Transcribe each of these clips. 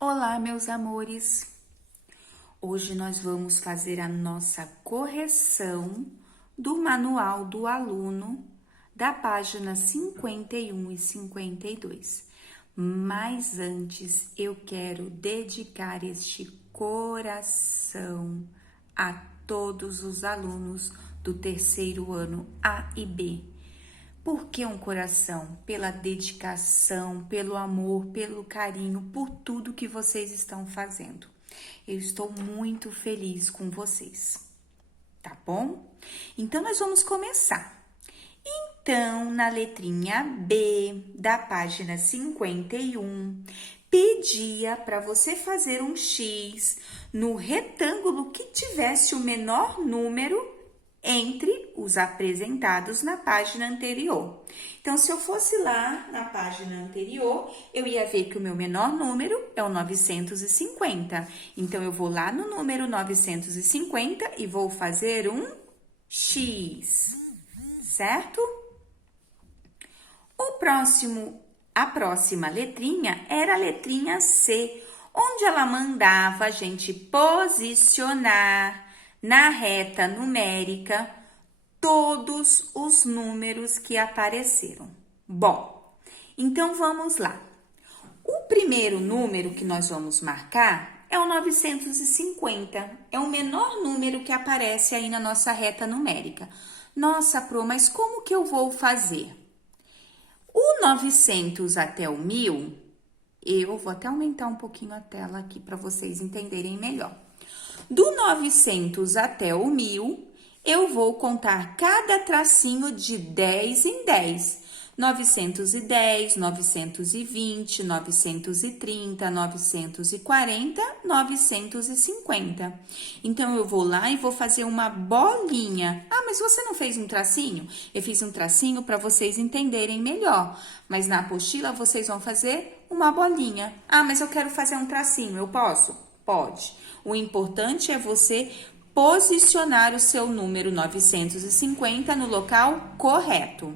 Olá, meus amores! Hoje nós vamos fazer a nossa correção do manual do aluno da página 51 e 52. Mas antes eu quero dedicar este coração a todos os alunos do terceiro ano A e B. Por que um coração? Pela dedicação, pelo amor, pelo carinho, por tudo que vocês estão fazendo. Eu estou muito feliz com vocês, tá bom? Então, nós vamos começar. Então, na letrinha B da página 51, pedia para você fazer um X no retângulo que tivesse o menor número entre os apresentados na página anterior. Então, se eu fosse lá na página anterior, eu ia ver que o meu menor número é o 950. Então, eu vou lá no número 950 e vou fazer um X, certo? A próxima letrinha era a letrinha C, onde ela mandava a gente posicionar na reta numérica todos os números que apareceram. Bom, então vamos lá. O primeiro número que nós vamos marcar é o 950. É o menor número que aparece aí na nossa reta numérica. Nossa, Pro, mas como que eu vou fazer? O 900 até o 1000, eu vou até aumentar um pouquinho a tela aqui para vocês entenderem melhor. Do 900 até o 1000, eu vou contar cada tracinho de 10 em 10. 910, 920, 930, 940, 950. Então, eu vou lá e vou fazer uma bolinha. Ah, mas você não fez um tracinho? Eu fiz um tracinho para vocês entenderem melhor. Mas na apostila, vocês vão fazer uma bolinha. Ah, mas eu quero fazer um tracinho, eu posso? Pode. O importante é você posicionar o seu número 950 no local correto.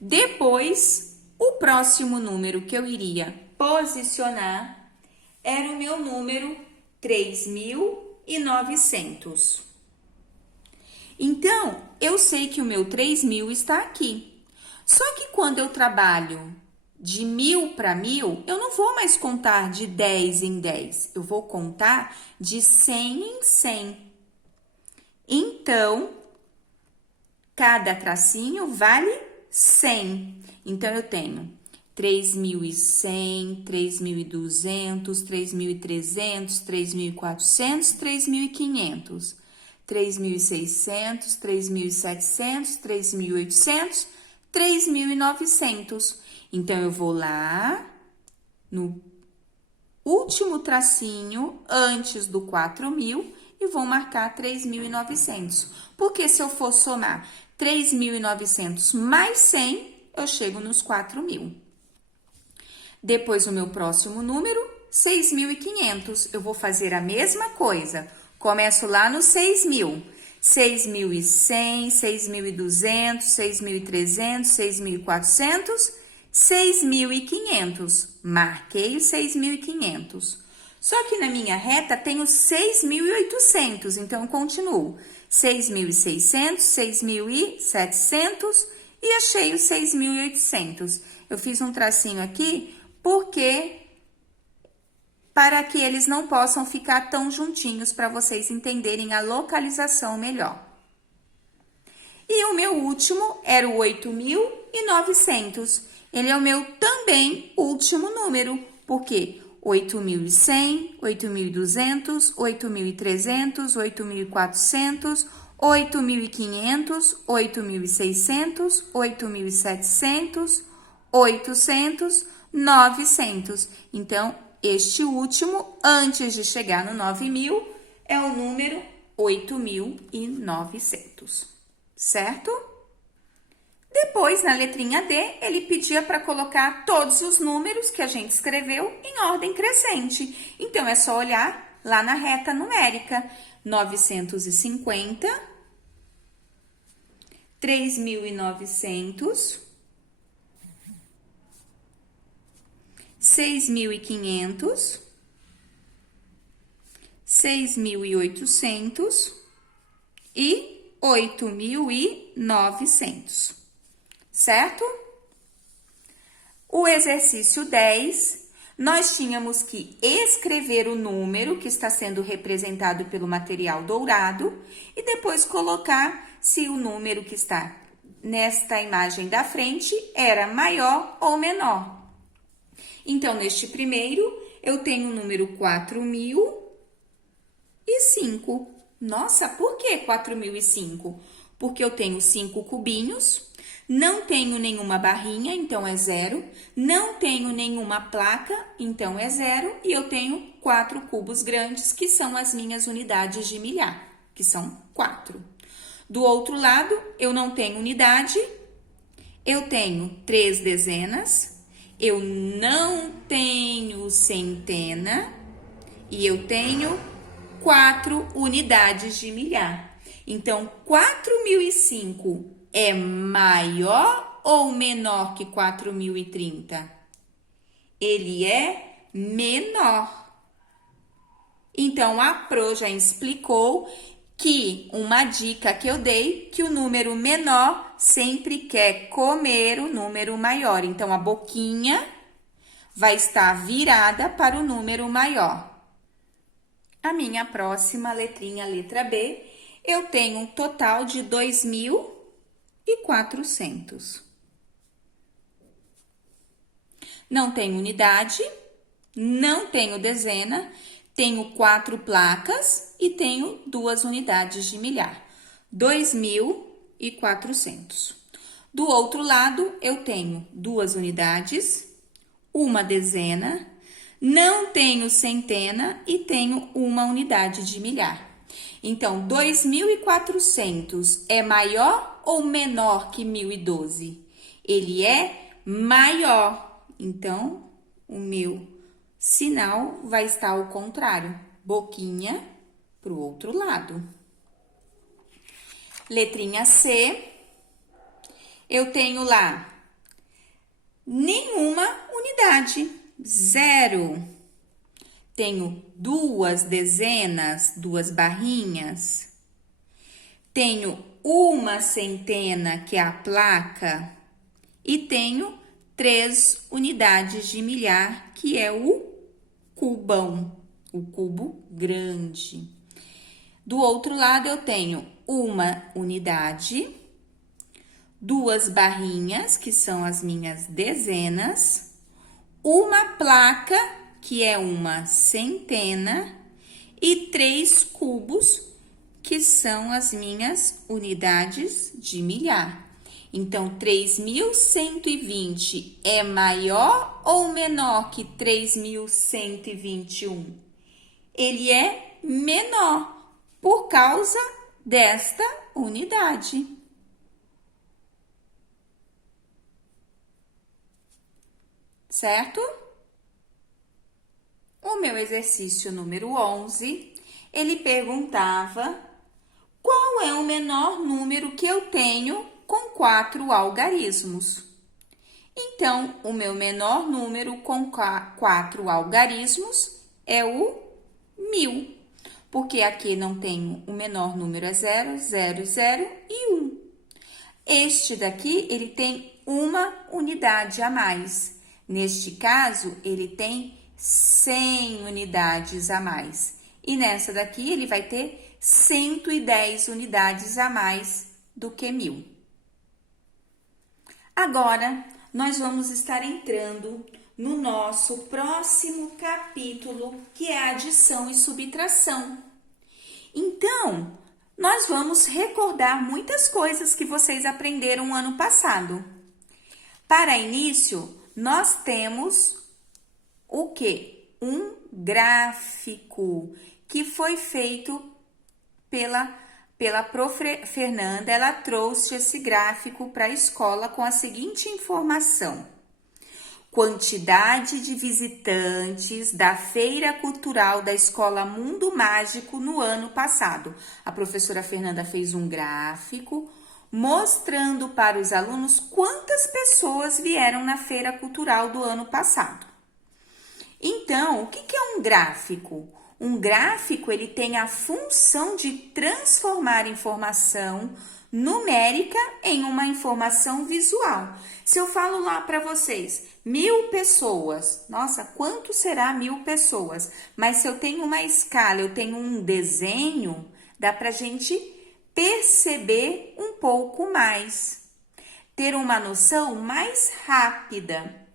Depois, o próximo número que eu iria posicionar era o meu número 3.900. Então, eu sei que o meu 3.000 está aqui. Só que quando eu trabalho de 1000 para 1000, eu não vou mais contar de 10 em 10. Eu vou contar de 100 em 100. Então, cada tracinho vale 100. Então, eu tenho 3.100, 3.200, 3.300, 3.400, 3.500, 3.600, 3.700, 3.800, 3.900. Então, eu vou lá no último tracinho antes do 4.000 e vou marcar 3.900. Porque se eu for somar 3.900 mais 100, eu chego nos 4.000. Depois, o meu próximo número, 6.500. Eu vou fazer a mesma coisa. Começo lá no 6.000. 6.100, 6.200, 6.300, 6.400, 6.500. Marquei os 6.500. Só que na minha reta tem os 6.800, então eu continuo. 6.600, 6.700 e achei os 6.800. Eu fiz um tracinho aqui porque para que eles não possam ficar tão juntinhos para vocês entenderem a localização melhor. E o meu último era o 8.900. Ele é o meu também último número, porque 8.100, 8.200, 8.300, 8.400, 8.500, 8.600, 8.700, 800, 900. Então, este último, antes de chegar no 9.000, é o número 8.900, certo? Depois, na letrinha D, ele pedia para colocar todos os números que a gente escreveu em ordem crescente. Então, é só olhar lá na reta numérica. 950, 3.900, 6.500, 6.800 e 8.900, certo? O exercício 10, nós tínhamos que escrever o número que está sendo representado pelo material dourado e depois colocar se o número que está nesta imagem da frente era maior ou menor. Então, neste primeiro, eu tenho o número 4.005. Nossa, por que 4.005? Porque eu tenho 5 cubinhos, não tenho nenhuma barrinha, então é 0. Não tenho nenhuma placa, então é 0. E eu tenho 4 cubos grandes, que são as minhas unidades de milhar, que são 4. Do outro lado, eu não tenho unidade, eu tenho 3 dezenas, eu não tenho centena e eu tenho 4 unidades de milhar. Então, 4.005 é maior ou menor que 4.030? Ele é menor. Então, a Pro já explicou que uma dica que eu dei, que o número menor sempre quer comer o número maior. Então, a boquinha vai estar virada para o número maior. A minha próxima letrinha, letra B, eu tenho um total de 2.400. Não tenho unidade, não tenho dezena, tenho 4 placas e tenho 2 unidades de milhar. 2.400. Do outro lado, eu tenho 2 unidades, uma dezena, não tenho centena e tenho uma unidade de milhar. Então, 2.400 é maior ou menor que 1.012? Ele é maior. Então, o meu sinal vai estar ao contrário. Boquinha para o outro lado. Letrinha C. Eu tenho lá nenhuma unidade. 0. Tenho 2 dezenas, 2 barrinhas. Tenho uma centena, que é a placa. E tenho 3 unidades de milhar, que é o cubão, o cubo grande. Do outro lado, eu tenho uma unidade, 2 barrinhas, que são as minhas dezenas, uma placa, que é uma centena, e 3 cubos, que são as minhas unidades de milhar. Então, 3.120 é maior ou menor que 3.121? Ele é menor por causa desta unidade. Certo? O meu exercício número 11, ele perguntava qual é o menor número que eu tenho com 4 algarismos. Então, o meu menor número com 4 algarismos é o 1.000, porque aqui não tenho o menor número é 0, 0, 0 e 1. Este daqui, ele tem uma unidade a mais. Neste caso, ele tem 100 unidades a mais. E nessa daqui, ele vai ter 110 unidades a mais do que 1.000. Agora, nós vamos estar entrando no nosso próximo capítulo, que é a adição e subtração. Então, nós vamos recordar muitas coisas que vocês aprenderam ano passado. Para início, nós temos o quê? Um gráfico que foi feito pela Prof. Fernanda. Ela trouxe esse gráfico para a escola com a seguinte informação: quantidade de visitantes da Feira Cultural da Escola Mundo Mágico no ano passado. A professora Fernanda fez um gráfico mostrando para os alunos quantas pessoas vieram na Feira Cultural do ano passado. Então, o que é um gráfico? Um gráfico, ele tem a função de transformar informação numérica em uma informação visual. Se eu falo lá para vocês, 1000 pessoas, nossa, quanto será 1000 pessoas? Mas se eu tenho uma escala, eu tenho um desenho, dá para a gente perceber um pouco mais, ter uma noção mais rápida.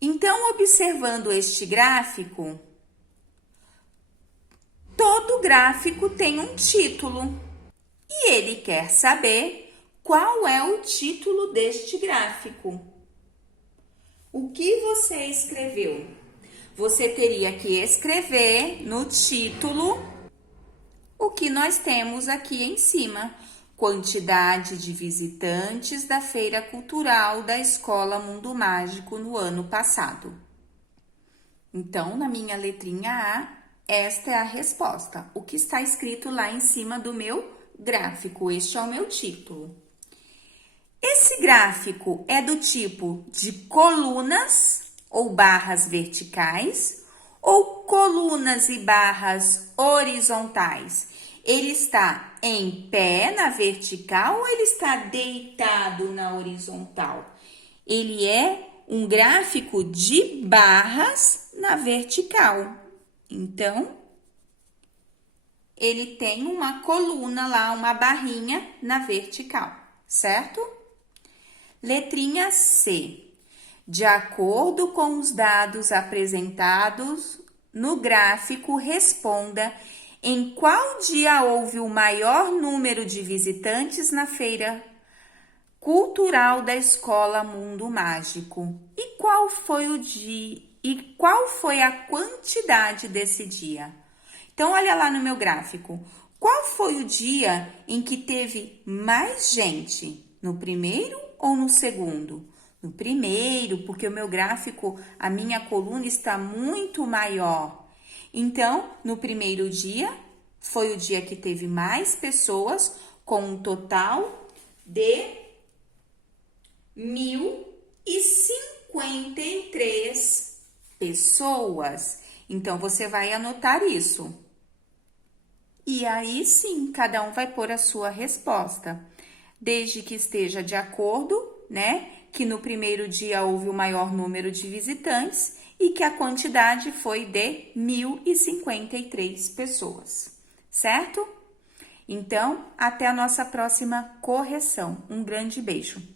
Então, observando este gráfico, todo gráfico tem um título e ele quer saber qual é o título deste gráfico. O que você escreveu? Você teria que escrever no título o que nós temos aqui em cima. Quantidade de visitantes da Feira Cultural da Escola Mundo Mágico no ano passado. Então, na minha letrinha A, esta é a resposta. O que está escrito lá em cima do meu gráfico. Este é o meu título. Esse gráfico é do tipo de colunas ou barras verticais ou colunas e barras horizontais? Ele está em pé na vertical ou ele está deitado na horizontal? Ele é um gráfico de barras na vertical. Então, ele tem uma coluna lá, uma barrinha na vertical, certo? Letrinha C. De acordo com os dados apresentados no gráfico, responda em qual dia houve o maior número de visitantes na Feira Cultural da Escola Mundo Mágico. E qual foi o dia? E qual foi a quantidade desse dia? Então, olha lá no meu gráfico. Qual foi o dia em que teve mais gente? No primeiro ou no segundo? No primeiro, porque o meu gráfico, a minha coluna está muito maior. Então, no primeiro dia, foi o dia que teve mais pessoas, com um total de 1053 pessoas. Então, você vai anotar isso. E aí sim, cada um vai pôr a sua resposta. Desde que esteja de acordo, né? Que no primeiro dia houve o maior número de visitantes e que a quantidade foi de 1053 pessoas, certo? Então, até a nossa próxima correção. Um grande beijo!